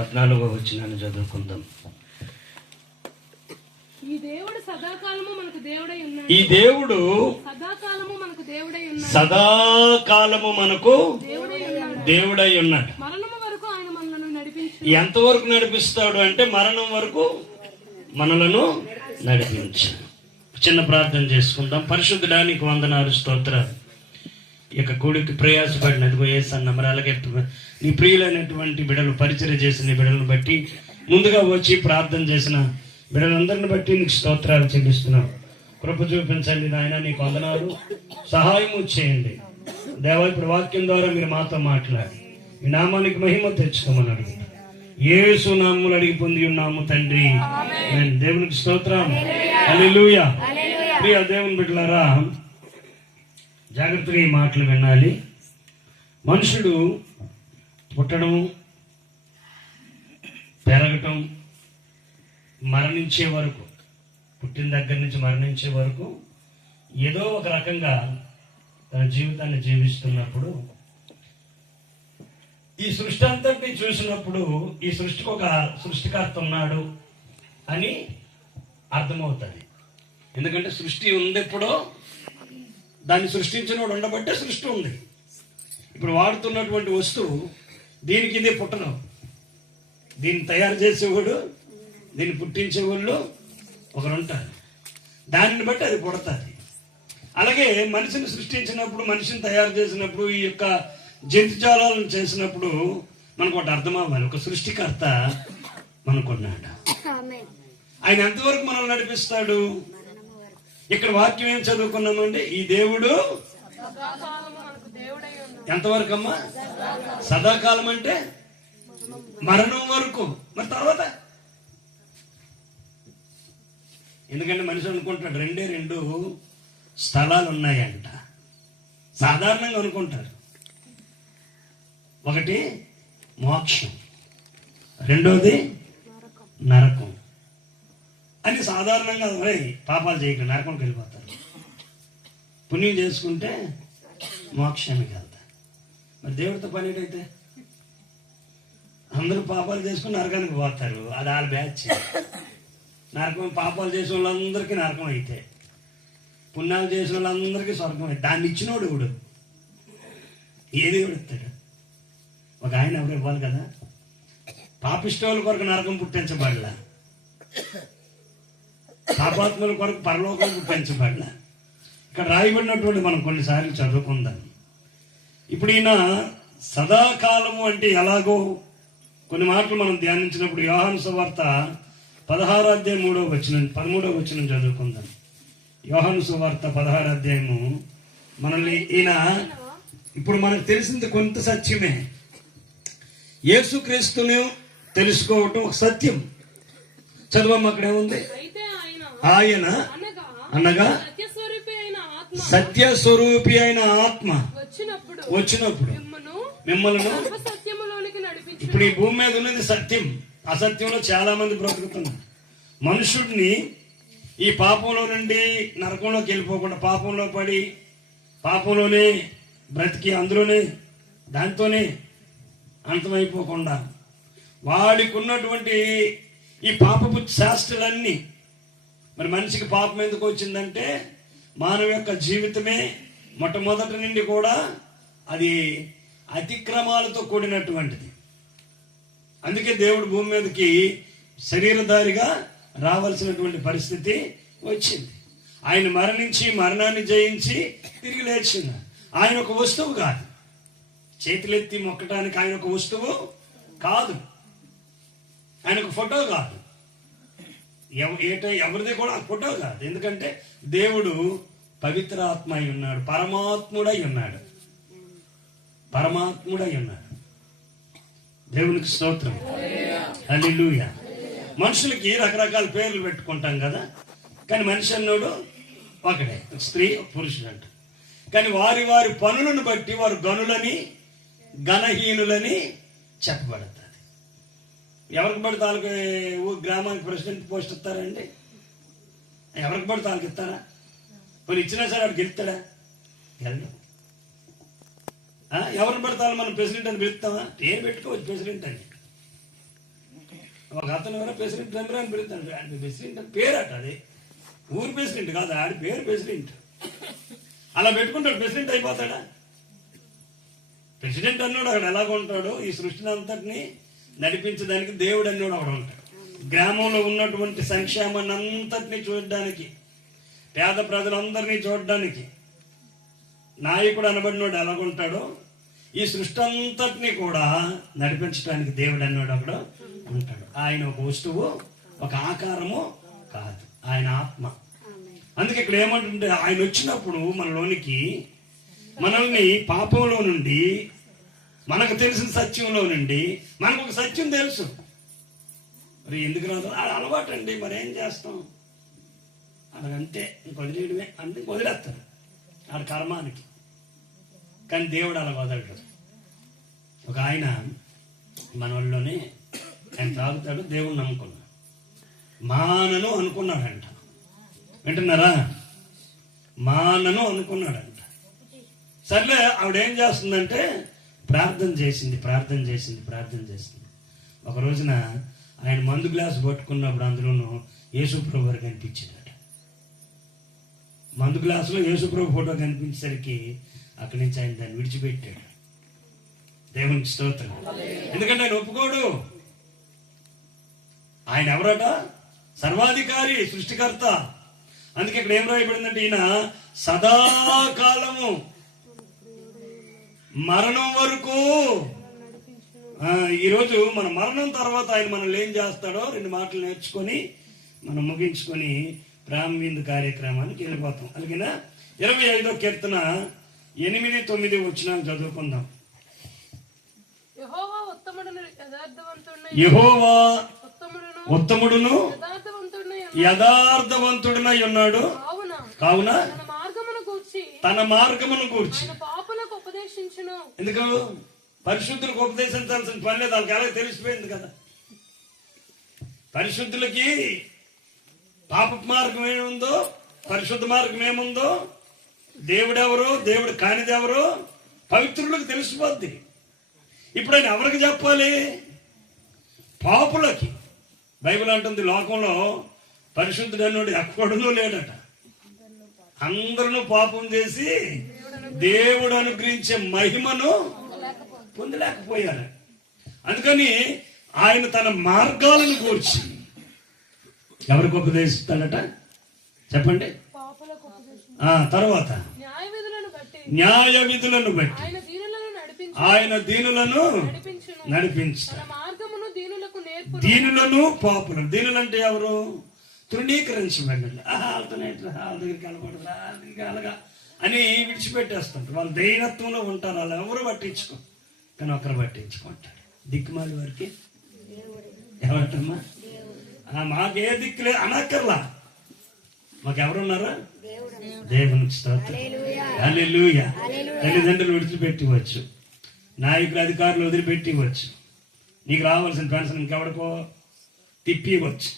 14వ వచనాన్ని చదువుకుందాం. ఈ దేవుడు సదాకాలము మనకు దేవుడై ఉన్నాడు. ఈ దేవుడు సదాకాలము మనకు దేవుడై ఉన్నాడు. సదాకాలము మనకు దేవుడై ఉన్నాడు. మరణము వరకు ఆయన మనలను నడిపించు. ఎంతవరకు నడిపిస్తాడు అంటే మరణం వరకు మనలను నడిపించు. చిన్న ప్రార్థన చేసుకుందాం. పరిశుద్ధడానికి వందనాలు, స్తోత్రాలు. ఇక కూడికి ప్రయాసపడినదిగో యేసన్న, అలాగే నీ ప్రియులైనటువంటి బిడ్డలు పరిచయం చేసిన బిడ్డలను బట్టి, ముందుగా వచ్చి ప్రార్థన చేసిన బిడ్డలందరిని బట్టి నీకు స్తోత్రాలు చెల్లిస్తున్నాం. కృప చూపించండి నాయన, నీకు వందనాలు. సహాయము చేయండి దేవా. ఇప్పుడు వాక్యం ద్వారా మీరు మాతో మాట్లాడి మీ నామానికి మహిమ తెచ్చుకోమని అడుగుతాం. యేసు నామములు అడిగి పొంది ఉన్నాము తండ్రి. దేవునికి స్తోత్రం. హల్లెలూయా. ప్రియ దేవుని బిడ్డలారా, జాగ్రత్తగా ఈ మాటలు వినాలి. మనుషుడు పుట్టడం, పెరగటం, మరణించే వరకు, పుట్టిన దగ్గర నుంచి మరణించే వరకు ఏదో ఒక రకంగా తన జీవితాన్ని జీవిస్తున్నప్పుడు, ఈ సృష్టి అంతటిని చూసినప్పుడు ఈ సృష్టికి ఒక సృష్టికర్త ఉన్నాడు అని అర్థమవుతుంది. ఎందుకంటే సృష్టి ఉంది, ఎప్పుడో దాన్ని సృష్టించినోడు ఉండబట్టే సృష్టి ఉంది. ఇప్పుడు వాడుతున్నటువంటి వస్తువు దీనికి ఇదే పుట్టను, దీన్ని తయారు చేసేవాడు, దీన్ని పుట్టించేవాళ్ళు ఒకరు ఉంటారు, దానిని బట్టి అది పుడతాది. అలాగే మనిషిని సృష్టించినప్పుడు, మనిషిని తయారు చేసినప్పుడు, ఈ యొక్క జంతుజాలాలను చేసినప్పుడు మనకు ఒకటి అర్థం అవ్వాలి. ఒక సృష్టికర్త మనకున్నాడు. ఆయన ఎంతవరకు మనల్ని నడిపిస్తాడు? ఇక్కడ వాక్యం ఏం చదువుకున్నామండి? ఈ దేవుడు ఎంతవరకు అమ్మా? సదాకాలం అంటే మరణం వరకు. మరి తర్వాత? ఎందుకంటే మనిషి అనుకుంటాడు రెండే రెండు స్థలాలు ఉన్నాయంట. సాధారణంగా అనుకుంటారు. ఒకటి మోక్షం, రెండోది నరకం అని సాధారణంగా. పాపాలు చేయకుండా నరకంకి వెళ్ళిపోతారు, పుణ్యం చేసుకుంటే మోక్షానికి వెళ్తారు. మరి దేవుడితో పని ఏంటైతే? అందరూ పాపాలు చేసుకుని నరకానికి పోతారు, అది వాళ్ళ బ్యాచ్. నరకం పాపాలు చేసిన వాళ్ళందరికీ నరకం అయితే, పుణ్యాలు చేసిన వాళ్ళందరికీ స్వర్గం అయితే. దాన్ని ఇచ్చినోడు ఎవడు? ఏ దేవుడు ఇస్తాడు? ఒక ఆయన ఎవరు ఇవ్వాలి కదా. పాపిష్టోళ్ళ కొరకు నరకం పుట్టించబడలా, పాపాత్మల కొరకు పరలోకం పుట్టించబడలా. ఇక్కడ రాయబడినటువంటి మనం కొన్నిసార్లు చదువుకుందాం. ఇప్పుడు ఈయన సదాకాలము అంటే ఎలాగో కొన్ని మాటలు మనం ధ్యానించినప్పుడు యోహాను సువార్త 16వ అధ్యాయం 13వ వచనం చదువుకుందాం. యోహాను సువార్త 16వ అధ్యాయము. మనల్ని ఈయన ఇప్పుడు మనకు తెలిసింది కొంత సత్యమే. యేసుక్రీస్తుని తెలుసుకోవటం ఒక సత్యం. చదువమ్మ, అక్కడేముంది? ఆయన అనగా సత్యస్వరూపి అయిన ఆత్మ వచ్చినప్పుడు మిమ్మల్ని. ఇప్పుడు ఈ భూమి మీద ఉన్నది సత్యం. అసత్యంలో చాలా మంది బ్రతుకుతున్నారు. మనుషుడిని ఈ పాపంలో నుండి నరకంలోకి వెళ్ళిపోకుండా, పాపంలో పడి పాపంలోనే బ్రతికి అందులోనే దాంతోనే అంతమైపోకుండా, వాడికి ఉన్నటువంటి ఈ పాపపు శాస్త్రాలన్నీ. మరి మనిషికి పాపం ఎందుకు వచ్చిందంటే మానవ యొక్క జీవితమే మొట్టమొదటి నుండి కూడా అది అతిక్రమాలతో కూడినటువంటిది. అందుకే దేవుడు భూమి మీదకి శరీరధారిగా రావాల్సినటువంటి పరిస్థితి వచ్చింది. ఆయన మరణించి, మరణాన్ని జయించి తిరిగి లేచింది. ఆయన ఒక వస్తువు కాదు, చేతులెత్తి మొక్కటానికి ఆయన ఒక వస్తువు కాదు, ఆయన ఒక ఫోటో కాదు, ఎవరిది కూడా ఫోటో కాదు. ఎందుకంటే దేవుడు పవిత్రాత్మ అయి ఉన్నాడు, పరమాత్ముడై ఉన్నాడు, పరమాత్ముడై ఉన్నాడు. దేవునికి స్తోత్రం. హల్లెలూయా. మనుషులకి రకరకాల పేర్లు పెట్టుకుంటాం కదా, కానీ మనిషి అన్నోడు ఒకడే, స్త్రీ పురుషుడు అంట. కానీ వారి వారి పనులను బట్టి వారు గనులని ఘనహీనులని చెప్పబడతారు. ఎవరికి పడితే వాళ్ళకి గ్రామానికి ప్రెసిడెంట్ పోస్ట్ ఇస్తారండి? ఎవరికి పడితే వాళ్ళకి ఇస్తారా? కొన్ని ఇచ్చినా సరే వాడికి గెలుస్తాడా? గెలడు. ఎవరిని పడతాను మనం ప్రెసిడెంట్ అని పిలుస్తామా? పేరు పెట్టుకోవచ్చు ప్రెసిడెంట్ అని. ఒక అతను ఎవరో ప్రెసిడెంట్ నెంబర్ అని పెడతాడు. ఆయన ప్రెసిడెంట్ అని పేరట, అది ఊరు ప్రెసిడెంట్ కాదు, ఆడి పేరు ప్రెసిడెంట్. అలా పెట్టుకుంటాడు, ప్రెసిడెంట్ అయిపోతాడా? ప్రెసిడెంట్ అన్నాడు అక్కడ ఎలాగ ఉంటాడు, ఈ సృష్టిని అంతటిని నడిపించడానికి దేవుడు అన్నాడు అక్కడ ఉంటాడు. గ్రామంలో ఉన్నటువంటి సంక్షేమాన్ని అంతటినీ చూడడానికి, పేద ప్రజలందరినీ చూడడానికి నాయకుడు అనబడినోడు ఎలాగుంటాడో ఈ సృష్టి అంతటినీ కూడా నడిపించడానికి దేవుడు అన్నాడు అక్కడ ఉంటాడు. ఆయన ఒక వస్తువు, ఒక ఆకారము కాదు, ఆయన ఆత్మ. అందుకే ఇక్కడ ఏమంటుంటే ఆయన వచ్చినప్పుడు మనలోనికి, మనల్ని పాపంలో నుండి, మనకు తెలిసిన సత్యంలో నుండి, మనకు ఒక సత్యం తెలుసు, మరి ఎందుకు రాదు అలవాటు అండి, మరి ఏం చేస్తాం, అలాగంతే వదిలేయడమే అంటే వదిలేస్తారు ఆడ కర్మానికి. కానీ దేవుడు అలా వదలడు. ఒక ఆయన మన వాళ్ళలోనే ఆయన తాగుతాడు, దేవుడు నమ్ముకున్నాడు, మానను అనుకున్నాడంట. వింటున్నారా? మానను అనుకున్నాడంట. సర్లే ఆవిడేం చేస్తుందంటే ప్రార్థన చేసింది. ఒక రోజున ఆయన మందు గ్లాసు పట్టుకున్నప్పుడు అందులోనూ యేసుప్రభు వారు కనిపించిందట. మందు గ్లాసులో యేసుప్రభు ఫోటో కనిపించేసరికి అక్కడి నుంచి ఆయన దాన్ని విడిచిపెట్టాడు. దేవునికి స్తోత్రం. ఎందుకంటే ఆయన ఒప్పుకోడు. ఆయన ఎవరట? సర్వాధికారి, సృష్టికర్త. అందుకే ఇక్కడ ఏం రాయబడిందంటే ఈయన సదాకాలము మరణం వరకు. ఈరోజు మన మరణం తర్వాత ఆయన మనల్ని ఏం చేస్తాడో 2 మాటలు నేర్చుకొని మనం ముగించుకొని ప్రేమ విందు కార్యక్రమానికి వెళ్ళిపోతాం. అలాగేనా? 25వ కీర్తన 8-9 వచనాలు చదువుకుందాం. యెహోవా ఉత్తముడును యథార్థవంతుడునై ఉన్నాడు. కావున తన మార్గమును గూర్చి ఎందుకు పరిశుద్ధులకు ఉపదేశించాల్సిన పని లేదు, వాళ్ళకి ఎలా తెలిసిపోయింది కదా. పరిశుద్ధులకి పాప మార్గం ఏముందో, పరిశుద్ధ మార్గం ఏముందో, దేవుడెవరో దేవుడు కానిదెవరో పవిత్రులకు తెలిసిపోద్ది. ఇప్పుడు ఆయన ఎవరికి చెప్పాలి? పాపులకి. బైబిల్ అంటుంది లోకంలో పరిశుద్ధుడు అన్నాడు ఎక్కడనూ లేడట. అందరూ పాపం చేసి దేవుడు అనుగ్రహించే మహిమను పొందలేకపోయారు. అందుకని ఆయన తన మార్గాలను గూర్చి ఎవరికి ఉపదేశిస్తాడట చెప్పండి. తర్వాత న్యాయ విధులను బట్టి ఆయన దీనులను నడిపించుతాడు. దీనులను పాపులను. దీనులు అంటే ఎవరు? తృణీకరించబడ్డారు. వాళ్ళ దగ్గరికి వెళ్ళకూడదు, అలాగా అని విడిచిపెట్టేస్తుంటారు. వాళ్ళు దైనత్వంలో ఉంటారు, వాళ్ళు ఎవరు పట్టించుకో. కానీ ఒకరు పట్టించుకుంటారు. దిక్కుమాలి వారికి ఎవరమ్మా? మాకే దిక్కు లేదు అనక్కర్లా, మాకెవరున్నారా? దేవునికి స్తోత్రం. హల్లెలూయా. తల్లిదండ్రులు విడిచిపెట్టివచ్చు, నాయకులు అధికారులు వదిలిపెట్టివచ్చు, నీకు రావాల్సిన పెన్షన్ ఇంకెవడికో తిప్పివచ్చు.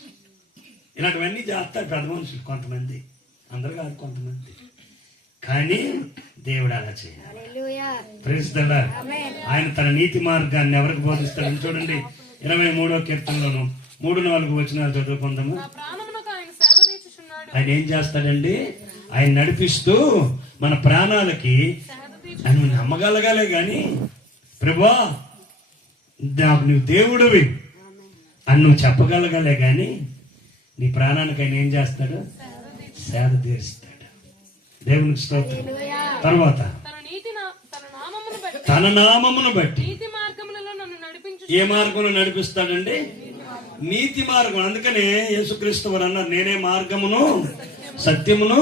ఇలాంటివన్నీ చేస్తారు పెద్ద మనుషులు కొంతమంది, అందరు కాదు కొంతమంది. కానీ దేవుడు అలా చేయాలి. Praise the Lord. ఆయన తన నీతి మార్గాన్ని ఎవరికి బోధిస్తాడని చూడండి. 23వ కీర్తనలోను 3-4 వచనాలు చదువుకుందాము. ఆయన ఏం చేస్తాడండి? ఆయన నడిపిస్తూ మన ప్రాణాలకి ఆయన నమ్మగలగాలే గాని, ప్రభువా నాకు నువ్వు దేవుడివి అని నువ్వు చెప్పగలగాలే గాని, నీ ప్రాణానికి ఆయన ఏం చేస్తాడు? సేద తీరుస్తాడు. దేవునికి స్తోత్రం. తర్వాత తన నామమును బట్టి ఏ మార్గంలో నడిపిస్తాడండి? నీతి మార్గం. అందుకనే యేసుక్రీస్తు వారు అన్నారు, నేనే మార్గమును సత్యమును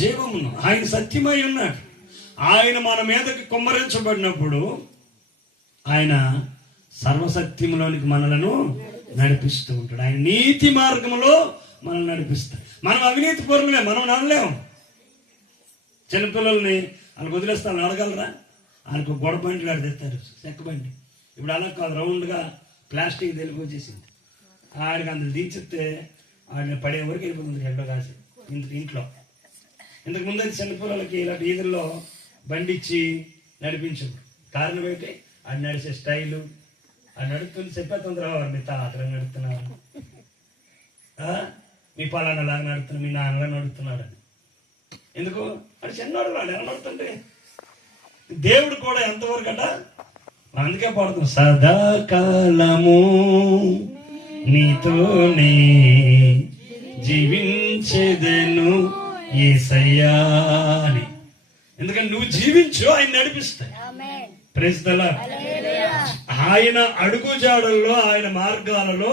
జీవమును. ఆయన సత్యమై ఉన్నాడు. ఆయన మన మీదకి కుమ్మరించబడినప్పుడు ఆయన సర్వసత్యములోనికి మనలను నడిపిస్తూ ఉంటాడు. ఆయన నీతి మార్గంలో మనల్ని నడిపిస్తాడు. మనం అవినీతి పరులమే, మనం నడలేము. చిన్నపిల్లల్ని వాళ్ళకి వదిలేస్తే వాళ్ళని అడగలరా? వాళ్ళకి గొడవ బండిలు ఆడిస్తారు, చెక్క బండి. ఇప్పుడు అలా కాదు, రౌండ్గా ప్లాస్టిక్ తెలుగు వచ్చేసింది. ఆడికి అందులో దించితే ఆడిని పడే వరకు వెళ్ళిపోతుంది ఎండ కాసి ఇంట్లో. ఇంతకు ముందు అయితే చిన్నపిల్లలకి ఇలాంటి ఈదుల్లో బండి ఇచ్చి నడిపించు. కారణం ఏంటి? ఆడి నడిచే స్టైలు, అది నడుపుతుంది చెప్పేస్తుంది రావాలి మీ తాతలు నడుపుతున్నారు, మీ పలానా లాగా నడుతున్నారు, మీ నాన్నలా నడుపుతున్నాడు అని. ఎందుకు అది చిన్నవాడు వాడు ఎలా నడుతుంటే దేవుడు కూడా ఎంతవరకు అట. అందుకే పడుతుంది సదాకాలము నీతోనే జీవించేదను యేసయ్యా అని. ఎందుకంటే నువ్వు జీవించు, ఆయన నడిపిస్తాయి. Praise the Lord. ఆయన అడుగు జాడల్లో, ఆయన మార్గాలలో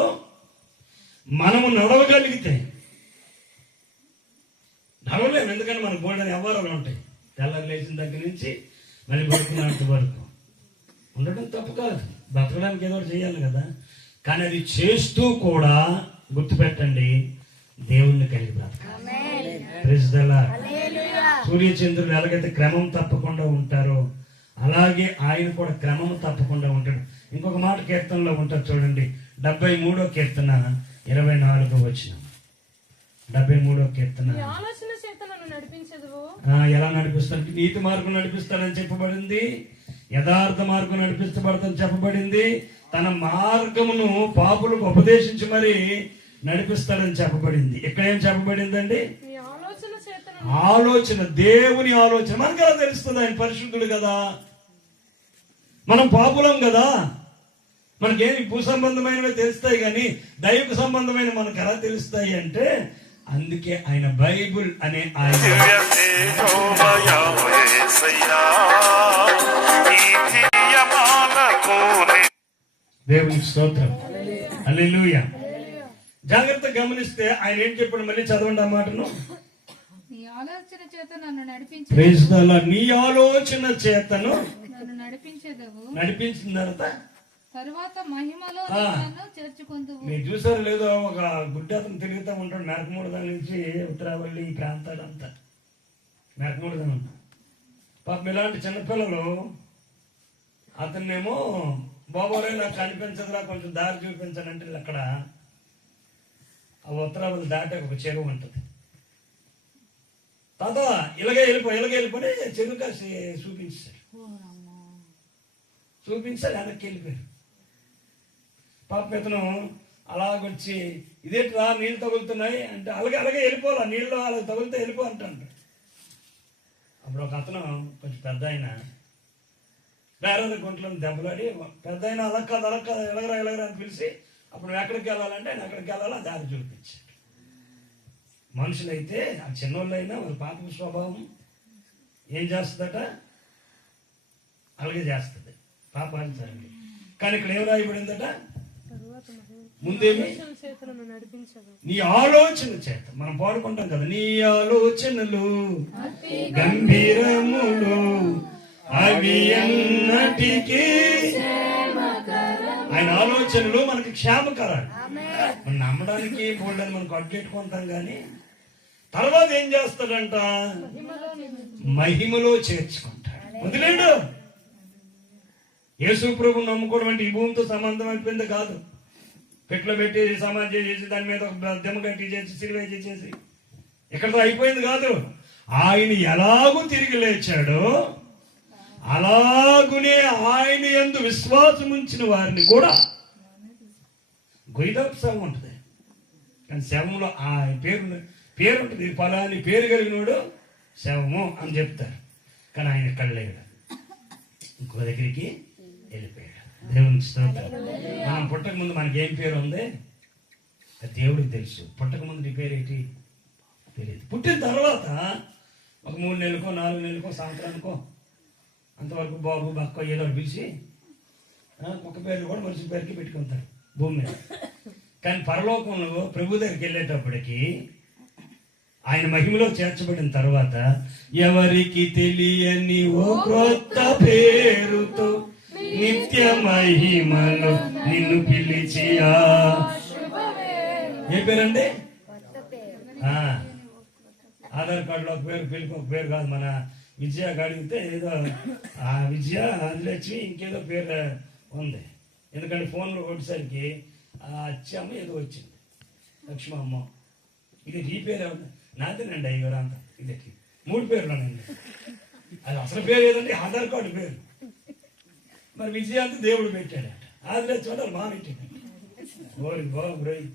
మనము నడవగలిగితే నడవలేము. ఎందుకంటే మన గోడని వ్యవహారాలు ఉంటాయి. తెల్లారి లేచిన దగ్గర నుంచి మళ్ళీ పడుకున్నంత వరకు ఉండడం తప్పు కాదు, బతకడానికి ఏదో చేయాలి కదా. కానీ అది చేస్తూ కూడా గుర్తుపెట్టండి, దేవుణ్ణి కలిగి బ్రతకాలి. Praise the lord. సూర్యచంద్రులు ఎలాగైతే క్రమం తప్పకుండా ఉంటారో అలాగే ఆయన కూడా క్రమం తప్పకుండా ఉంటాడు. ఇంకొక మాట కీర్తనలో ఉంటారు చూడండి, 73వ కీర్తన 24వ వచనం. 73వ కీర్తన. ఆలోచన చేత నన్ను నడిపించదువు. ఎలా నడిపిస్తాడు? నీతి మార్గం నడిపిస్తాడని చెప్పబడింది, యథార్థ మార్గం నడిపించబడతాని చెప్పబడింది, తన మార్గమును పాపులకు ఉపదేశించి మరి నడిపిస్తాడని చెప్పబడింది. ఇక్కడ ఏం చెప్పబడిందండి? ఆలోచన, దేవుని ఆలోచన. మనకు ఎలా తెలుస్తుంది? ఆయన పరిశుద్ధుడు కదా, మనం పాపులం కదా, మనకేమి భూ సంబంధమైనవి తెలుస్తాయి కానీ దైవిక సంబంధమైన మనకు ఎలా తెలుస్తాయి అంటే, అందుకే ఆయన బైబుల్ అనే ఆయన దేవుని స్తోత్రం. హల్లెలూయా. జాగ్రత్తగా గమనిస్తే ఆయన ఏం చెప్పాడు, మళ్ళీ చదవండి ఆ మాటను. నీ ఆలోచన చేత నన్ను నడిపించు. Praise the Lord. నీ ఆలోచన చేతను నన్ను నడిపించేదవు. నడిపించిన తర్వాత మహిమలో నన్ను చేర్చుకుందువు. మీరు చూసారు లేదో, ఒక గుడ్డి అతను తిరుగుతూ ఉంటాడు మేకమూడదా నుంచి ఉత్తరావల్లి ఈ ప్రాంతాలంతా మేకమూడదా ఉంటాం. పాపం ఇలాంటి చిన్నపిల్లలు అతన్నేమో బాబోరే నాకు కనిపించదురా కొంచెం దారి చూపించానంటే అక్కడ ఆ ఉత్తరావల్లి దాటే ఒక చెరువు ఉంటుంది. తాత ఇలాగే వెళ్ళిపోయి చెరువు కాసి చూపించారు వెనక్కి వెళ్ళిపోయారు. పాప ఇతను అలాగొచ్చి ఇదేంటిరా నీళ్ళు తగులుతున్నాయి అంటే, అలాగే వెళ్ళిపోవాలా, నీళ్ళు అలా తగులితే వెళ్ళిపో అంటాడు. అప్పుడు ఒక అతను కొంచెం పెద్ద ఆయన వేరే గుంటలను దెబ్బలాడి, పెద్ద ఆయన అలా కాదు ఎలగరా అని పిలిచి, అప్పుడు నువ్వు ఎక్కడికి వెళ్ళాలంటే ఆయన ఎక్కడికి వెళ్ళాలో దారి చూపించాడు. మనుషులైతే ఆ చిన్నోళ్ళైనా వాళ్ళ పాప స్వభావం ఏం చేస్తుందట, అలాగే చేస్తుంది పాపాన్ని సరండి. కానీ ఇక్కడ ఏం రాయబడిందట, ముందేమి నీ ఆలోచన చేత. మనం పాడుకుంటాం కదా, నీ ఆలోచనలు గంభీరములు అవి ఎన్నటికీ. ఆయన ఆలోచనలు మనకి క్షేమకరాలు. మనం నమ్మడానికి బోల్డని మనం కట్టుకుంటాం కానీ తర్వాత ఏం చేస్తాడంట, మహిమలో చేర్చుకుంటాడు. వదిలేడు. యేసు ప్రభు నమ్ముకోవడం అంటే ఈ భూమితో సంబంధం అయిపోయింది కాదు. పెట్లో పెట్టేసి సమాధి చేసి దాని మీద ఒక దెమ్మ కట్టి చేసి సిలువ చేసేసి ఇక్కడతో అయిపోయింది కాదు. ఆయన ఎలాగూ తిరిగి లేచాడో అలాగునే ఆయన యందు విశ్వాసం ఉంచిన వారిని కూడా గొయ్యదాపు శవం ఉంటుంది. కానీ శవంలో ఆ పేరు ఉంటుంది, ఫలాని పేరు కలిగినోడు శవము అని చెప్తారు. కానీ ఆయన ఇక్కడ లేడు, ఇంకో దగ్గరికి వెళ్ళిపోయాడు. దేవునికి స్తోత్రం. మనం పుట్టక ముందు మనకేం పేరు ఉంది దేవుడికి తెలుసు. పుట్టక ముందు నీ పేరు ఏంటి తెలియదు. పుట్టిన తర్వాత ఒక 3 నెలలకో 4 నెలలకో సంవత్సరానికో అంతవరకు బాబు బక్క ఏదో పిలిచి ఒక పేరు కూడా మనిషి పేరుకి పెట్టుకుంటారు భూమి మీద. కానీ పరలోకంలో ప్రభు దగ్గరికి వెళ్ళేటప్పటికి ఆయన మహిమలో చేర్చబడిన తర్వాత ఎవరికి తెలియని ఓ క్రొత్త పేరుతో నిత్య మహిమలో నిన్ను పిలిచి. ఏ పేరండి? ఆధార్ కార్డులో ఒక పేరు, పిలిపి ఒక పేరు కాదు. మన విజయ అడిగితే ఏదో ఆ విజయ లక్ష్మి ఇంకేదో పేరు ఉంది. ఎందుకంటే ఫోన్లో కొట్టేసరికి అచ్చమ్మ ఏదో వచ్చింది, లక్ష్మి అమ్మ. ఇది నీ పేరు నాదేనండి అయ్యోరంతా. ఇది 3 పేర్లోనండి. అది అసలు పేరు ఏదండి? ఆధార్ కార్డు పేరు. మరి విజయ అంతా దేవుడు పెట్టాడట. ఆదిలో చూడాలి మానేటి ఓరి బాబు రోయ్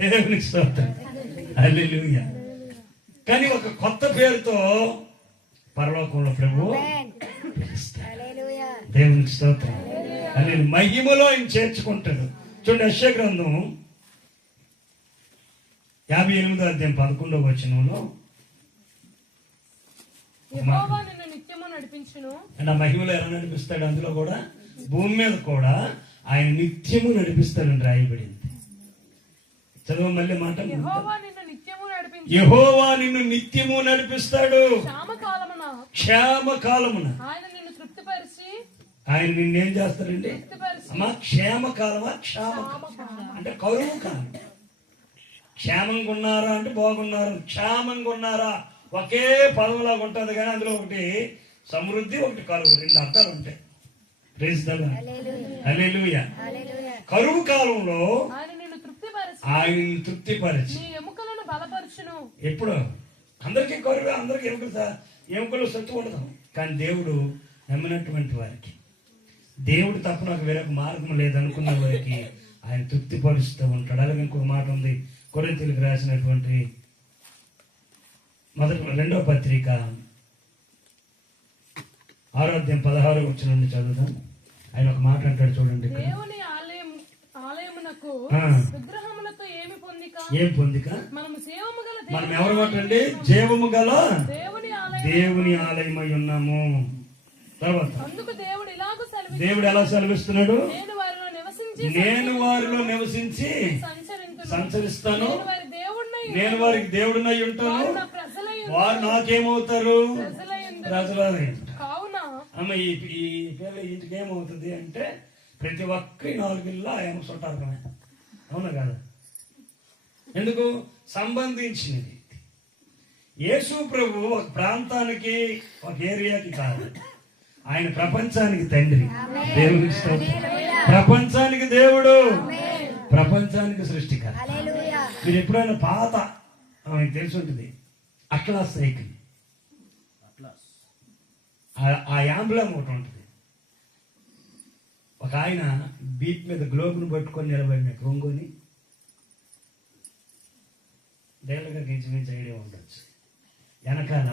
దేవునికి స్తోత్రం హల్లెలూయా. కానీ ఒక కొత్త పేరుతో పరలోకంలో ప్రభు దేవునికి స్తోత్రం అని మహిమలో ఆయన చేర్చుకుంటాడు. చూడండి యెషయా గ్రంథం 58వ అధ్యాయం 11వ వచనంలో యెహోవా నిన్ను నిత్యము నడిపించును. అంటే ఆ మహిమలో ఎలా నడిపిస్తాడు? అందులో కూడా భూమి మీద కూడా ఆయన నిత్యము నడిపిస్తాడని రాయబడింది. చదువు మళ్ళీ మాట. యెహోవా నిన్ను నిత్యము నడిపించును. యెహోవా నిన్ను నిత్యము నడిపిస్తాడు. క్షామకాలమున క్షేమకాలమున ఆయన నిన్ను తృప్తిపరిచి ఆయన నిన్నేం చేస్తాడండి? తృప్తిపరిచి అమ్మా క్షేమకాలమా క్షామకాలం అంటే కరువు కాలం. క్షేమంగా ఉన్నారా అంటే బాగున్నారు, క్షేమంగా ఉన్నారా ఒకే పదవులాగా ఉంటుంది. కానీ అందులో ఒకటి సమృద్ధి, ఒకటి కరువు, రెండు అర్థాలు ఉంటాయి. Praise the lord hallelujah. కరువు కాలంలో ఆయన నిన్ను తృప్తిపరిచి ఆయన తృప్తిపరిచి నీ ఎముకలను బలపరచును. ఎప్పుడు అందరికీ కరువు, అందరికీ ఎముకలు సత్తు ఉండదు. కానీ దేవుడు నమ్మినటువంటి వారికి, దేవుడు తప్ప నాకు వేరొక మార్గం లేదనుకున్న వారికి ఆయన తృప్తిపరుస్తూ ఉంటాడు. అలాగే ఇంకొక మాట ఉంది, కొరింథీయులకు రాసినటువంటి 2వ పత్రిక 6వ అధ్యాయం 16వ వచనం నుండి చదువుదాం. ఆయన ఒక మాట అంటాడు చూడండి. దేవుని ఆలయమునకు విగ్రహములతో ఏమి పొందిక? ఏం పొందిక? మనము సేవము గల మనం ఎవరు మాటండి? జీవము గల దేవుని ఆలయం. దేవుని ఆలయమై ఉన్నాము. తర్వాత అందుకు దేవుడు ఇలాగూ సెలవు, దేవుడు ఎలా సెలవిస్తున్నాడు? నేను వారిలో నివసించి నేను వారిలో నివసించి సంచరింతును. సంచరిస్తాను. నేను వారి దేవుడినై నేను వారికి దేవుడినై ఉంటాను. నా ప్రజలై వారు నాకేమవుతారు? ప్రజలై ఉందురు. ప్రజలై. కావున అమ్మ ఈ పిల్ల ఇంటికి ఏమవుతుంది అంటే ప్రతి ఒక్కరి 4 ఇల్లు ఆయన చుట్టారమే. అవునా కదా? ఎందుకు? సంబంధించినది. యేసు ప్రభు ఒక ప్రాంతానికి, ఒక ఏరియాకి కాదు, ఆయన ప్రపంచానికి తండ్రి. దేవునికి స్తోత్రం. ప్రపంచానికి దేవుడు, ప్రపంచానికి సృష్టికర్త. మీరు ఎప్పుడైనా పాత మీకు తెలిసి ఉంటుంది అట్లాస్ సైకిల్, ఆ యాంబ్లం ఒకటి ఉంటుంది. ఒక ఆయన బీట్ మీద గ్లోబ్ను పట్టుకొని నిలబడినట్టు ఒంగోని దేవుడిగా ఇంచుమించు ఐడియా ఉండొచ్చు. వెనకాల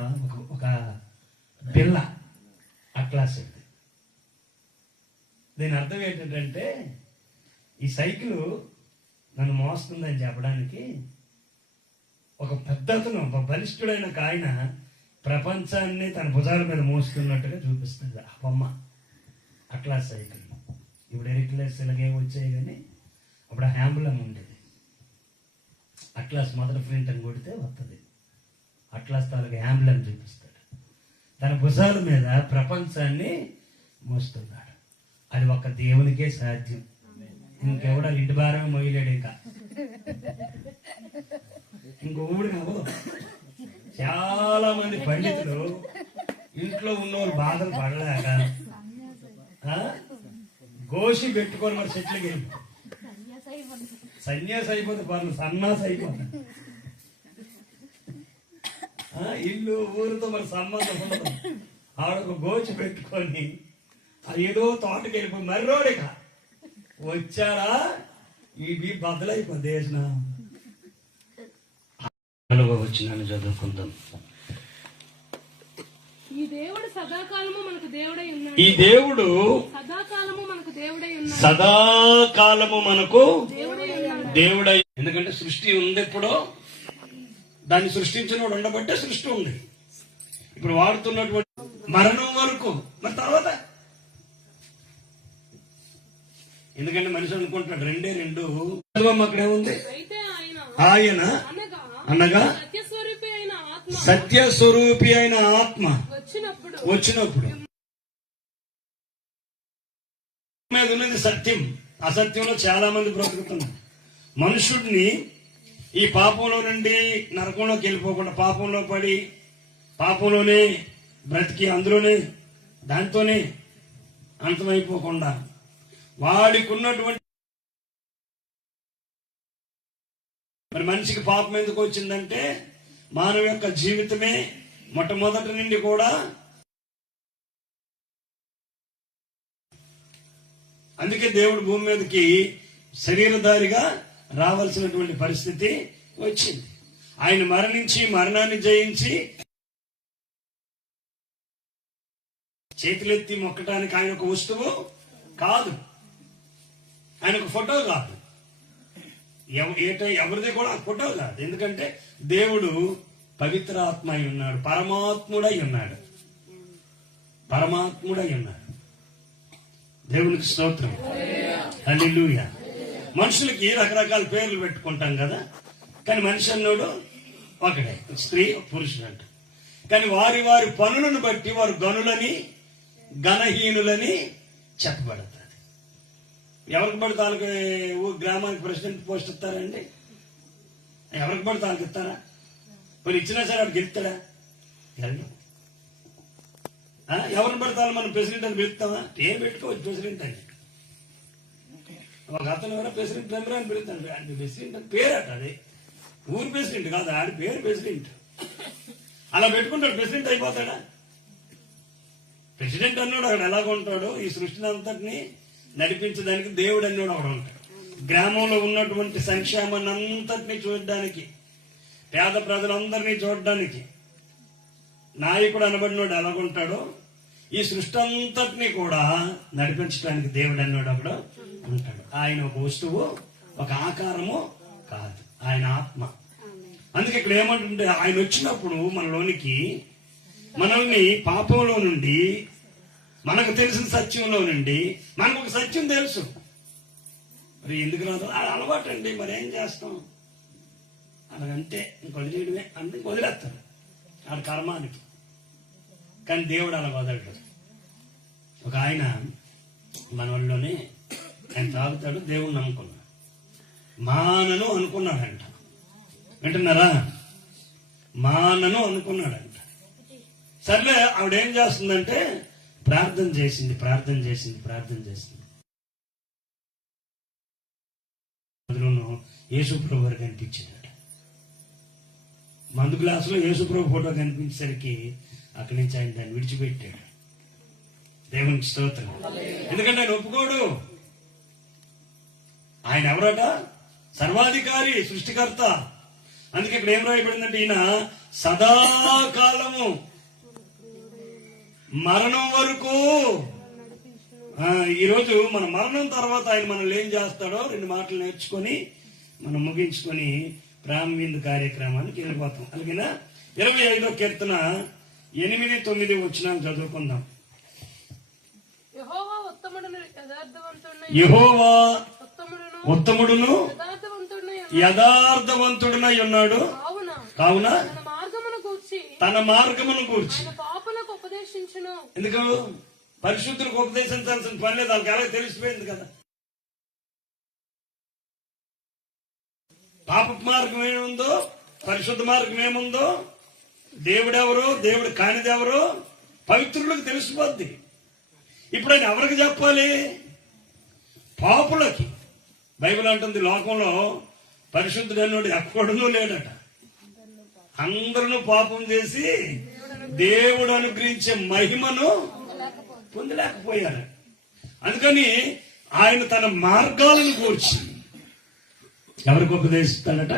ఒక బిల్ల అట్లాస్. దీని అర్థం ఏంటంటే ఈ సైకిల్ నన్ను మోస్తుందని చెప్పడానికి ఒక పెద్దతను, ఒక బలిష్ఠుడైన ఒక ఆయన ప్రపంచాన్ని తన భుజాల మీద మోస్తున్నట్టుగా చూపిస్తుంది ఆ బొమ్మ. Atlas cycle. ఇప్పుడు ఎరిక్లెస్ ఇలాగే వచ్చాయి, కానీ అప్పుడు ఆ హ్యాంబులం ఉండేది. అట్లాస్ మొదటి ప్రింట్ అని కొడితే వస్తుంది. అట్లాస్ తాలూకు హ్యాంబులం చూపిస్తాడు. తన భుజాల మీద ప్రపంచాన్ని మోస్తున్నాడు. అది ఒక్క దేవునికే సాధ్యం. ఇంకెవడ ఇంటి భారమే మొయ్యలేడు. ఇంకొకడు కావు. చాలా మంది పండితులు ఇంట్లో ఉన్నవాళ్ళు బాధలు పడలేక గోషి పెట్టుకొని మరి చెట్లకి వెళ్ళి సన్యాసి అయిపోతే పర్లు సన్నాసి అయిపోతుంది. ఇల్లు ఊరితో మరి సంబంధం ఉండదు. ఆడొక గోచి పెట్టుకొని అది ఏదో తోటకి వెళ్ళిపోయి మర్రోడిక వచ్చారా ఇవి బద్దలైపోయి దేశన వచ్చినాను. చదువుకుందాం. ఈ దేవుడు సదాకాలము మనకు దేవుడై ఉన్నాడు. ఈ దేవుడు సదాకాలము మనకు దేవుడై ఉన్నాడు. సదాకాలము మనకు దేవుడై ఉన్నాడు. దేవుడై. ఎందుకంటే సృష్టి ఉంది. ఎప్పుడో దాన్ని సృష్టించిన వాడు ఉండబట్టే సృష్టి ఉంది. ఇప్పుడు వాడుతున్నటువంటి మరణం వరకు, మరి తర్వాత ఎందుకంటే మనిషి అనుకుంటాడు రెండే రెండు. అక్కడేముంది? అయితే ఆయన అనగా సత్యస్వరూపి అయిన ఆత్మ వచ్చినప్పుడు మీద ఉన్నది సత్యం. అసత్యంలో చాలా మంది బ్రతుకుతున్నారు. మనుషుడిని ఈ పాపంలో నుండి నరకంలోకి వెళ్ళిపోకుండా, పాపంలో పడి పాపంలోనే బ్రతికి అందులోనే దాంతోనే అంతమైపోకుండా వాడికి ఉన్నటువంటి, మరి మనిషికి పాపం ఎందుకు వచ్చిందంటే మానవ యొక్క జీవితమే మొట్టమొదటి నుండి కూడా అందుకే దేవుడు భూమి మీదకి శరీరధారిగా రావాల్సినటువంటి పరిస్థితి వచ్చింది. ఆయన మరణించి మరణాన్ని జయించి చేతులెత్తి మొక్కటానికి ఆయన ఒక వస్తువు కాదు, ఆయన ఒక ఫోటో కాదు, ఎవరిది కూడా ఫోటో కాదు. ఎందుకంటే దేవుడు పవిత్ర ఆత్మ అయి ఉన్నాడు, పరమాత్ముడై ఉన్నాడు, పరమాత్ముడై ఉన్నాడు. దేవునికి స్తోత్రం, హల్లెలూయా. మనుషులకి రకరకాల పేర్లు పెట్టుకుంటాం కదా, కానీ మనిషి అన్నోడు ఒకడే, స్త్రీ పురుషుడు అంట. కానీ వారి వారి పనులను బట్టి వారు గనులని ఘనహీనులని చెప్పబడతారు. ఎవరికి పడితే వాళ్ళకి గ్రామానికి ప్రెసిడెంట్ పోస్ట్ ఇస్తారండి? ఎవరికి పడితే వాళ్ళకి ఇస్తారా? మరి ఇచ్చినా సరే వాడికి గెలుస్తాడా? ఎవరిని పడితే వాళ్ళు మనం ప్రెసిడెంట్ అని పిలుస్తామా? ఏం పెట్టుకోవచ్చు ప్రెసిడెంట్ అని. ఒక అతను ఎవరో ప్రెసిడెంట్ మెంబర్ అని పిలుస్తాడు. ఆయన ప్రెసిడెంట్ అని పేరు అట, అది ఊరు ప్రెసిడెంట్ కాదు, ఆడి పేరు ప్రెసిడెంట్. అలా పెట్టుకుంటాడు, ప్రెసిడెంట్ అయిపోతాడా? ప్రెసిడెంట్ అన్నాడు అక్కడ ఎలాగ ఉంటాడు, ఈ సృష్టిని అంతటిని నడిపించడానికి దేవుడు అన్నాడు అక్కడ ఉంటాడు. గ్రామంలో ఉన్నటువంటి సంక్షేమాన్ని అంతటినీ చూడడానికి, పేద ప్రజలందరినీ చూడడానికి నాయకుడు అనబడినోడు ఎలాగుంటాడో ఈ సృష్టి అంతటినీ కూడా నడిపించడానికి దేవుడు అన్నాడు అక్కడ ఉంటాడు. ఆయన ఒక వస్తువు, ఒక ఆకారము కాదు, ఆయన ఆత్మ. అందుకే ఇక్కడ ఏమంటుంటే ఆయన వచ్చినప్పుడు మనలోనికి, మనల్ని పాపంలో నుండి, మనకు తెలిసిన సత్యంలో నుండి, మనకు ఒక సత్యం తెలుసు, మరి ఎందుకు రాదు? అది అలవాటు అండి, మరి ఏం చేస్తాం? అలాగంటే ఇంక వదిలేయడమే అంటే వదిలేస్తారు ఆడ కర్మానికి. కానీ దేవుడు అలా వదలడు. ఒక ఆయన మన వాళ్ళలోనే ఆయన తాగుతాడు, దేవుడిని నమ్ముకున్నాడు, మానను అనుకున్నాడంట. వింటున్నారా? మానను అనుకున్నాడంట. సర్లే ఆవిడేం చేస్తుందంటే ప్రార్థన చేసింది. యేసుప్రభు వారు కనిపించిందట. మందు గ్లాసులో యేసుప్రభు ఫోటో కనిపించేసరికి అక్కడి నుంచి ఆయన దాన్ని విడిచిపెట్టాడు. దేవునికి స్తోత్రం. ఎందుకంటే ఆయన ఒప్పుకోడు. ఆయన ఎవరట? సర్వాధికారి, సృష్టికర్త. అందుకే ఇక్కడ ఏం రాయబడిందంటే ఈయన సదాకాలము మరణం వరకు. ఈరోజు మన మరణం తర్వాత ఆయన మనల్ని ఏం చేస్తాడో 2 మాటలు నేర్చుకొని మనం ముగించుకొని ప్రేమ విందు కార్యక్రమానికి వెళ్ళిపోతాం. అలాగేనా? 25వ కీర్తన 8-9 వచనాలు చదువుకుందాం. యెహోవా ఉత్తముడును యథార్థవంతుడునై ఉన్నాడు. కావున తన మార్గమును గూర్చి పాపులకు ఉపదేశించును. ఎందుకు? పరిశుద్ధులకు ఉపదేశించాల్సిన పని లేదు, వాళ్ళకి ఎలా తెలిసిపోయింది కదా. పాప మార్గం ఏముందో, పరిశుద్ధ మార్గం ఏముందో, దేవుడెవరో, దేవుడు కానిదెవరో పవిత్రులకు తెలిసిపోద్ది. ఇప్పుడు ఆయన ఎవరికి చెప్పాలి? పాపులకి. బైబిల్ అంటుంది లోకంలో పరిశుద్ధుడు అన్నోడు ఎక్కడనూ లేడట. అందరూ పాపం చేసి దేవుడు అనుగ్రహించే మహిమను పొందలేకపోయారు. అందుకని ఆయన తన మార్గాలను కూర్చి ఎవరికి ఉపదేశిస్తాడట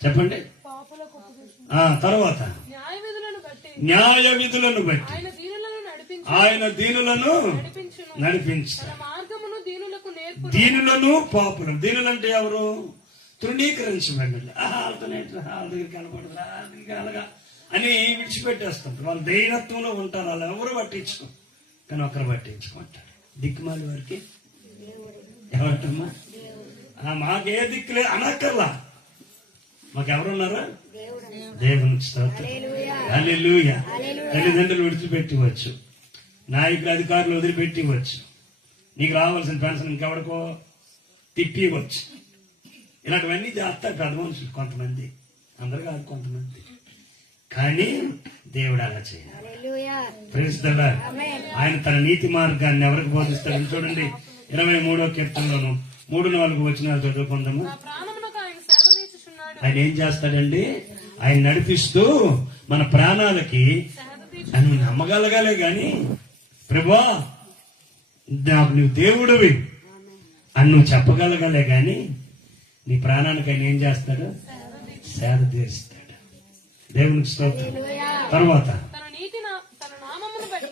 చెప్పండి. తర్వాత న్యాయ విధులను బట్టి ఆయన దీనులను నడిపించుతాడు. దీనులను పాపులను. దీనులు అంటే ఎవరు? తృణీకరించబడ్డారు. వాళ్ళ దగ్గర కనపడదురా అలాగా అని విడిచిపెట్టేస్తుంటారు. వాళ్ళు దైనత్వంలో ఉంటారు, వాళ్ళు ఎవరు పట్టించుకో. కానీ ఒకరు పట్టించుకుంటారు. దిక్కుమాలి వారికి ఎవరమ్మా? మాకే దిక్కులే అనక్కర్లా, మాకెవరున్నారా? దేవునికి స్తోత్రం, హల్లెలూయా. తల్లిదండ్రులు విడిచిపెట్టివచ్చు, నాయకులు అధికారులు వదిలిపెట్టివచ్చు, నీకు రావాల్సిన పెన్షన్ ఇంకెవరికో తిప్పివచ్చు. ఇలాంటివన్నీ చేస్తారు పెద్ద మనుషులు కొంతమంది, అందరు కాదు కొంతమంది. కానీ దేవుడు అలా చేయాలి. Praise the Lord. ఆయన తన నీతి మార్గాన్ని ఎవరికి బోధిస్తాడని చూడండి. 23వ కీర్తనలోను 3-4 వచనాలు చదువుకుందాము. ఆయన ఏం చేస్తాడండి? ఆయన నడిపిస్తూ మన ప్రాణాలకి అని నమ్మగలగాలే గాని, ప్రభువా నాకు నువ్వు దేవుడివి అని నువ్వు చెప్పగలగలే కానీ నీ ప్రాణానికి ఆయన ఏం చేస్తాడు? సేద తీరుస్తాడు. దేవునికి స్తోత్రం. తర్వాత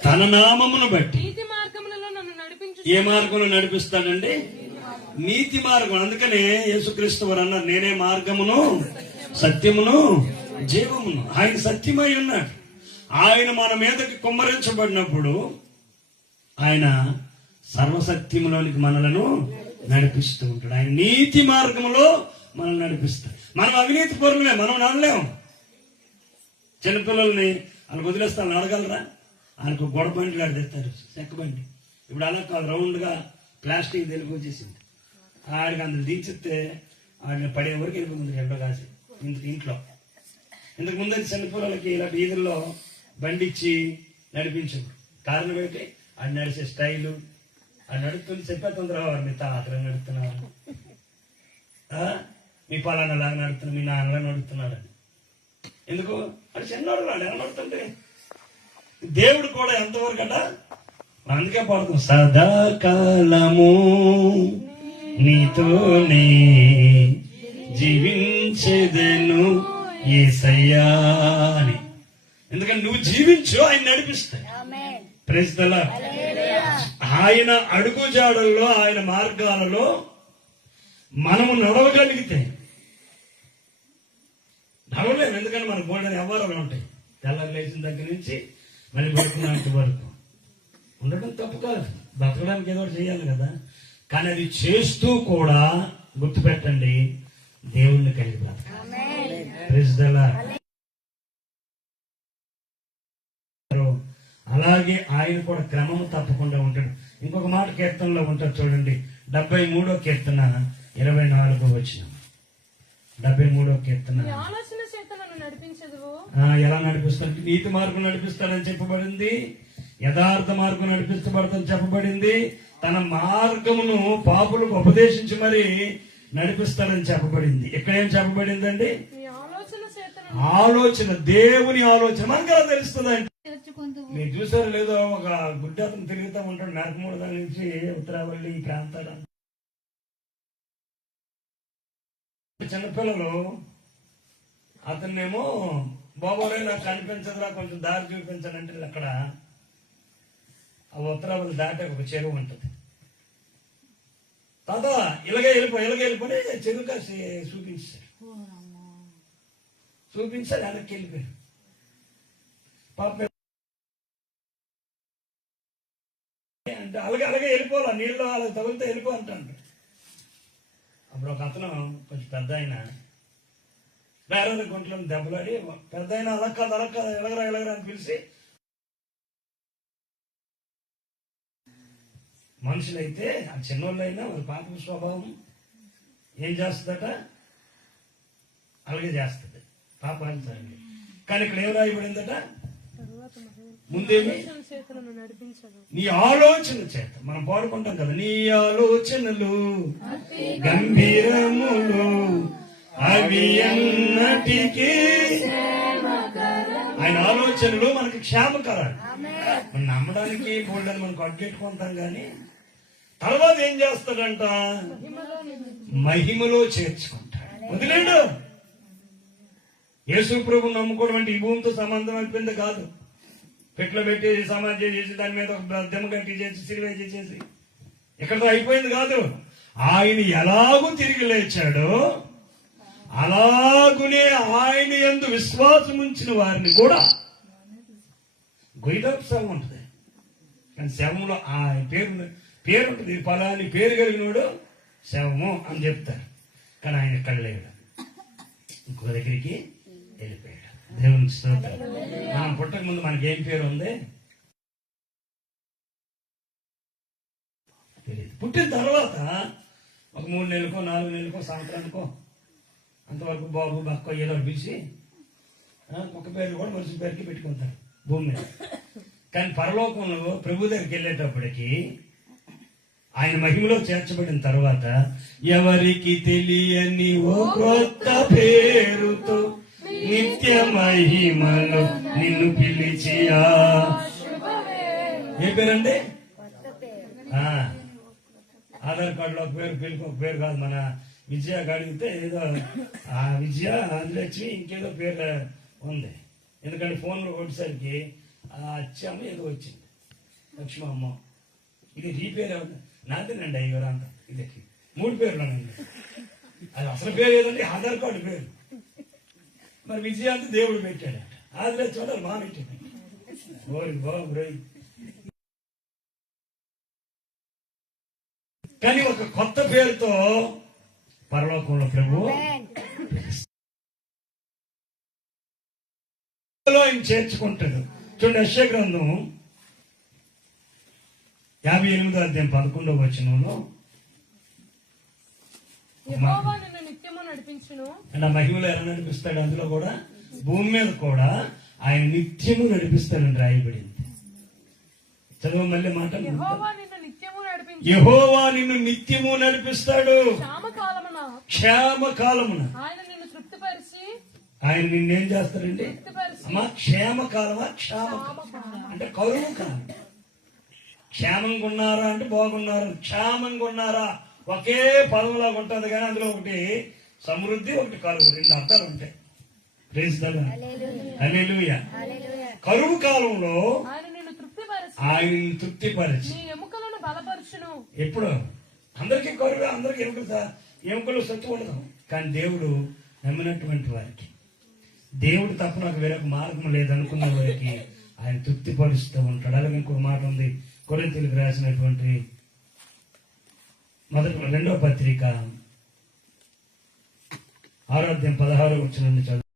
తన నామమును బట్టి నీతి మార్గములలో నన్ను నడిపించు. ఏ మార్గంలో నడిపిస్తాడండి? నీతి మార్గం. అందుకనే యేసుక్రీస్తు వారు అన్నారు, నేనే మార్గమును సత్యమును జీవమును. ఆయన సత్యమై ఉన్నాడు. ఆయన మన మీదకి కుమ్మరించబడినప్పుడు ఆయన సర్వసత్యములోనికి మనలను నడిపిస్తూ ఉంటాడు. ఆయన నీతి మార్గంలో మనం నడిపిస్తాడు. మనం అవినీతి పరులమే, మనం నడలేము. చిన్నపిల్లల్ని వాళ్ళకి వదిలేస్తే వాళ్ళు నడగలరా? ఆయనకు గొడవ బండి లాంటి తెస్తారు, చెక్క బండి. ఇప్పుడు అలా కాదు, రౌండ్ గా ప్లాస్టిక్ తెలుగు వచ్చేసింది. ఆడికి అందులో దించితే ఆడిని పడే వరకు వెళ్ళిపోతుంది ఎండ కాసి ఇంట్లో. ఇంతకు ముందు చిన్నపిల్లలకి ఇలా వీధుల్లో బండి ఇచ్చి నడిపించు. కారణం ఏంటి? ఆడు నడిచే స్టైలు, అది నడుపుతుంది చెప్పేస్తుంది రావాలి. మీ తాతలు నడుపుతున్నారు, మీ పలానాలాగా నడుతున్నా, మీ నాన్నలా నడుపుతున్నాడు. ఎందుకు? అది చిన్నవాడు వాడు ఎలా నడుతుంటే. దేవుడు కూడా ఎంతవరకు అట, అందుకే పడుతుంది, సదాకాలము నీతోనే జీవించేదను యేసయ్యా అని. ఎందుకంటే నువ్వు జీవించు, ఆయన నడిపిస్తాడు. Praise the Lord. ఆయన అడుగుజాడల్లో, ఆయన మార్గాలలో మనము నడవగలిగితే, నడవలేము. ఎందుకంటే మన గోడని వ్యవహారాలు ఉంటాయి. తెల్లారి లేచిన దగ్గర నుంచి మళ్ళీ పడుకున్నంత వరకు ఉండడం తప్పు కాదు. బతకడానికి ఏదో చేయాలి కదా. కానీ అది చేస్తూ కూడా గుర్తుపెట్టండి, దేవుణ్ణి కలిగి బ్రతకాలి. Praise the Lord. అలాగే ఆయన కూడా క్రమము తప్పకుండా ఉంటాడు. ఇంకొక మాట కీర్తనలో ఉంటాడు చూడండి, 73వ కీర్తన 24వ వచనం. 73వ కీర్తన. ఆలోచన చేత నన్ను నడిపించదువు. ఎలా నడిపిస్తాడు? నీతి మార్గం నడిపిస్తాడని చెప్పబడింది, యథార్థ మార్గం నడిపించబడతాని చెప్పబడింది, తన మార్గమును పాపులకు ఉపదేశించి మరి నడిపిస్తాడని చెప్పబడింది. ఎక్కడేం చెప్పబడిందండి? ఆలోచన, దేవుని ఆలోచన మనకు ఎలా తెలుస్తుందండి? మీరు చూసారు లేదో, ఒక గుడ్డ అతను తిరుగుతూ ఉంటాడు నరకమూడ దాని నుంచి ఉత్తరావల్లి ఈ ప్రాంతాలు. చిన్నపిల్లలు అతన్నేమో బాబోరే నాకు కనిపించదురా, కొంచెం దారి చూపించానంటే అక్కడ ఆ ఉత్తరావల్లి దాటే ఒక చెరువు ఉంటుంది. తాత ఇలాగే వెళ్ళిపోయి చెరువు కాసి చూపించారు వెనక్కి వెళ్ళిపోయారు. పాప అంటే అలాగే వెళ్ళిపోవాలా, నీళ్ళు వాళ్ళకి తగిలితే వెళ్ళిపో అంటాడు. అప్పుడు ఒక అతను కొంచెం పెద్ద ఆయన వేరే గుంట్లో దెబ్బలాడి, పెద్ద ఆయన అలా కాదు ఎలగరా అని పిలిచి, మనుషులైతే ఆ చిన్నోళ్ళు అయినా వాళ్ళ పాప స్వభావం ఏం చేస్తుందట, అలాగే చేస్తుంది పాపాలు. కానీ ఇక్కడ ఏం రాయబడిందట, ముందేమి నీ ఆలోచన చేత. మనం పాడుకుంటాం కదా, నీ ఆలోచనలు గంభీరములు అవి అన్నటికీ. ఆయన ఆలోచనలు మనకి క్షేమకరాలు. మనం నమ్మడానికి బోల్డని మనకు అడ్డెట్టుకుంటాం కానీ తర్వాత ఏం చేస్తాడంట, మహిమలో చేర్చుకుంటాడు. వదిలేడు. యేసు ప్రభు నమ్ముకోవడం అంటే ఈ భూమితో సంబంధం అయిపోయింది కాదు. పెట్లో పెట్టేసి సమాజం చేసి దాని మీద ఒక దెమ్మ కట్టి చేసి సిరివే చేసేసి ఎక్కడితో అయిపోయింది కాదు. ఆయన ఎలాగూ తిరిగి లేచాడో అలాగునే ఆయన యందు విశ్వాసం ఉంచిన వారిని కూడా గొయ్యపు శవం ఉంటుంది. కానీ శవంలో ఆయన పేరు ఉంటుంది, పలాని పేరు కలిగినోడు శవము అని చెప్తారు. కానీ ఆయన ఎక్కడ లేడు, ఇంకో దగ్గరికి వెళ్ళిపోయాడు. దేవునికి స్తోత్రం. మనం పుట్టక ముందు మనకేం పేరు ఉంది తెలియదు. పుట్టిన తర్వాత ఒక 3 నెలలకో 4 నెలలకో సంవత్సరానికో అంతవరకు బాబు బక్క ఏదో పిలిచి ఒక పేరు కూడా మనిషి పేరుకి పెట్టుకుంటారు భూమి మీద. కానీ పరలోకంలో ప్రభు దగ్గరికి వెళ్ళేటప్పటికి ఆయన మహిమలో చేర్చబడిన తర్వాత ఎవరికి తెలియని ఓ కొత్త పేరుతో నిత్య మహిమలో నిన్ను పిలిచియా. ఏ పేరండి? ఆ, ఆధార్ కార్డులో ఒక పేరు, పెళ్లికి ఒక పేరు కాదు. మన విజయ అడిగితే ఏదో ఆ విజయ అందులక్ష్మి ఇంకేదో పేరు ఉంది. ఎందుకంటే ఫోన్లో కొట్టేసరికి ఆ అచ్చమ్మ ఏదో వచ్చింది, లక్ష్మమ్మ. ఇది నీ పేరు ఏమన్నా? నాదేనండి అయ్యోరంతా. ఇది 3 పేర్లు ఉన్నాయండి. అది అసలు పేరు ఏదండి? ఆధార్ కార్డు పేరు. మరి విజయ అంతా దేవుడు పెట్టాడు, ఆదిలే చూడాలి మా పెట్టాడు. ఓరి బాబు రై. కానీ ఒక కొత్త పేరుతో పరలోకంలో ప్రభు ఆయన చేర్చుకుంటాడు. చూడండి, యెషయా గ్రంథం 58వ అధ్యాయం 11వ వచనంలో యెహోవా నిన్ను నిత్యము నడిపించును. అంటే ఆ మహిమలో ఎలా నడిపిస్తాడు? అందులో కూడా భూమి మీద కూడా ఆయన నిత్యము నడిపిస్తాడని రాయబడింది. చదువు మళ్ళీ మాట. యెహోవా నిన్ను నిత్యము నడిపించు. యెహోవా నిన్ను నిత్యము నడిపిస్తాడు. క్షామకాలమున క్షేమకాలమున ఆయన నిన్ను తృప్తిపరిచి ఆయన నిన్నేం చేస్తాడండి? తృప్తిపరిచి అమ్మా, క్షేమకాలమా? క్షామకాలం అంటే కరువు కాలం. క్షేమంగా ఉన్నారా అంటే బాగున్నారు, క్షేమంగా ఉన్నారా ఒకే పదవులాగా ఉంటుంది. కానీ అందులో ఒకటి సమృద్ధి, ఒకటి కరువు, 2 అర్థాలు ఉంటాయి. Praise the lord. హల్లెలూయా. కరువు కాలంలో ఆయన నిన్ను తృప్తిపరిచి ఆయన తృప్తిపరిచి నీ ఎముకలను బలపరచును. ఎప్పుడు అందరికీ కరువు, అందరికీ ఎముకలు సత్తు ఉండదు. కానీ దేవుడు నమ్మినటువంటి వారికి, దేవుడు తప్ప నాకు వేరొక మార్గం లేదనుకున్న వారికి ఆయన తృప్తిపరుస్తూ ఉంటాడు. అలాగే ఇంకొక మాట ఉంది, కొరింథీయులకు రాసినటువంటి 2వ పత్రిక 6వ అధ్యాయం 16వ వచనం నుండి చదువు.